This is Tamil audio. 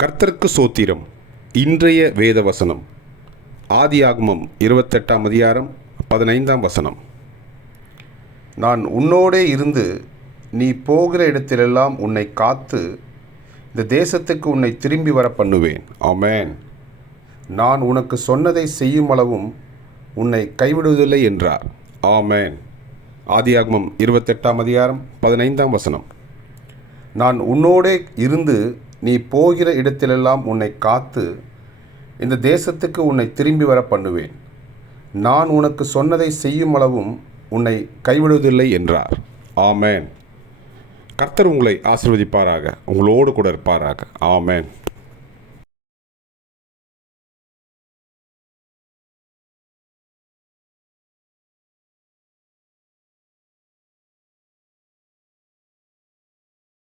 கர்த்தருக்கு சோத்திரம் இன்றைய வேத வசனம் ஆதியாகமம் இருபத்தெட்டாம் அதிகாரம் பதினைந்தாம் வசனம். நான் உன்னோடே இருந்து நீ போகிற இடத்திலெல்லாம் உன்னை காத்து இந்த தேசத்துக்கு உன்னை திரும்பி வர பண்ணுவேன். ஆமேன். நான் உனக்கு சொன்னதை செய்யும் அளவும் உன்னை கைவிடுவதில்லை என்றார். ஆமேன். ஆதியாகமம் இருபத்தெட்டாம் அதிகாரம் பதினைந்தாம் வசனம். நான் உன்னோடே இருந்து நீ போகிற இடத்திலெல்லாம் உன்னை காத்து இந்த தேசத்துக்கு உன்னை திரும்பி வர பண்ணுவேன். நான் உனக்கு சொன்னதை செய்யும் அளவும் உன்னை கைவிடுவதில்லை என்றார். ஆமேன். கர்த்தர் உங்களை ஆசிர்வதிப்பாராக. உங்களோடு கூட இருப்பாராக. ஆமேன்.